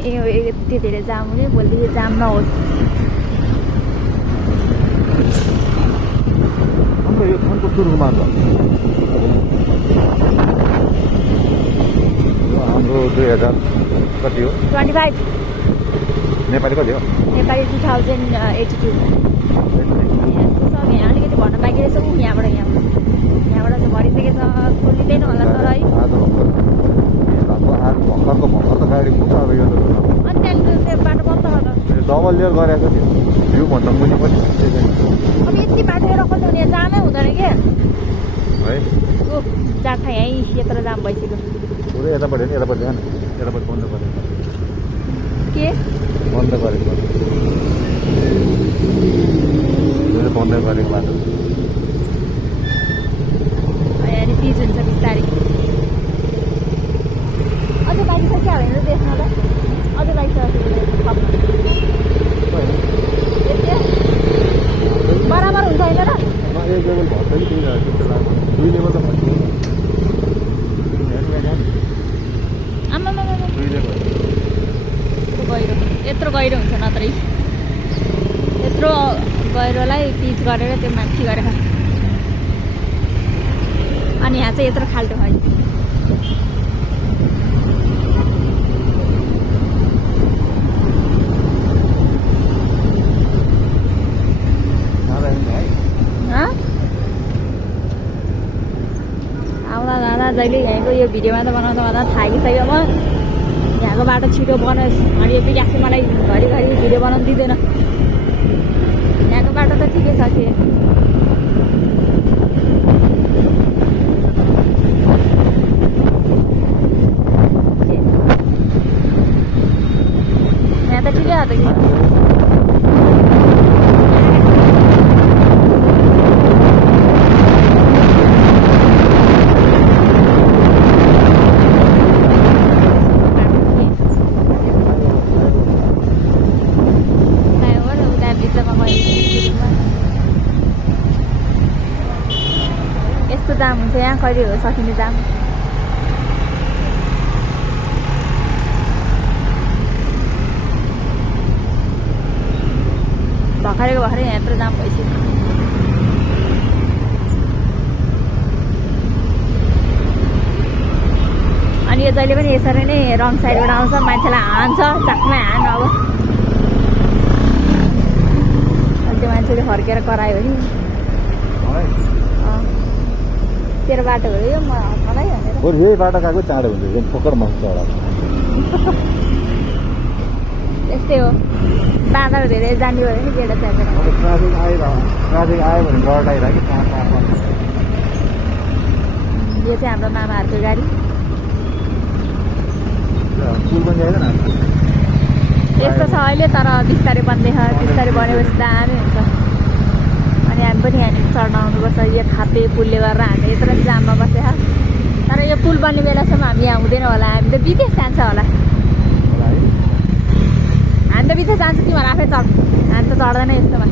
यति धेरै जाम हुने भोलिदेखि जाम नहोस्। यो फोनको सुरुमा छ हाम्रो 2000 कति हो 25 नेपाली कति हो नेपाली 2082 यहाँ अलिकति भन्न बाँकी रहेछ ऊ यहाँबाट चाहिँ भरिसकेको छ खोलिँदैन होला तर है भर्खर त गाडी पुग्छ अब यो अनि त्यहाँदेखि त्यो बाटो बन्द होला डबल लेयर गरेको थियो यो भन्दा मुनि पनि अब यति बाटो हेर कसले हुने जामै हुँदैन क्या है ऊ जाँखा यहीँ यत्रो जाम भइसक्यो पुरै यतापट्टि नि यतापट्टि जान यतापट्टि बन्द गरेको के बन्द गरेको बन्द गरेको बाटो अनि पिच हुन्छ बिस्तारै अझै बाइक छ क्या भनेर देख्नलाई अझै बाइक छ बराबर हुन्छ होइन र एक लेभल भन्छ कि दुई लेभल त भन्छ आमा दुई लेभल गहिरो यत्रो गहिरो हुन्छ नत्रै यत्रो गहिरोलाई पिच गरेर त्यो माथि गरेर अनि यहाँ चाहिँ यत्रो खाल्टो भयो आउँदा जाँदा जहिले यहाँको यो भिडियोमा त बनाउँदा थाकिसक्यो म यहाँको बाटो छिटो बनोस् अनि यो पिराक्सी मलाई घरिघरि भिडियो बनाउनु दिँदैन यहाँको बाटो त ठिकै छ कि यहाँ त ठिकै हो त कि यस्तो जाम हुन्छ यहाँ कहिले हो सकिने जाम भर्खरको भर्खरै यहाँ यत्रो जाम भइसक्यो अनि यो जहिले पनि यसरी नै रङ साइडबाट आउँछ मान्छेलाई हान्छ चाकमै हान अब त्यो मान्छेले फर्केर करायो भने तेरो बाटो हो यो मलाई भनेर यही बाटो गएको चाँडो हुन्छ एकदम फोकर मान्छ यस्तै हो दादाहरू धेरै जाने भयो नि गेडा च्यापेर ट्राफिक आयो भने डराइरह्यो कि यो चाहिँ हाम्रो मामाहरूको गाडी पुल पनि आएन यस्तो छ अहिले तर बिस्तारै बन्दैछ बिस्तारै बनेपछि दामी हुन्छ अनि हामी पनि यहाँनिर चढ्न आउनुपर्छ यो खापे पुलले गरेर हामी यत्रो जाममा बसेछ तर यो पुल बन्ने बेलासम्म हामी यहाँ हुँदैन होला हामी त विदेश जान्छ होला हामी त विदेश जान्छ तिमीहरू आफै चढ हामी त चढ्दैन यस्तोमा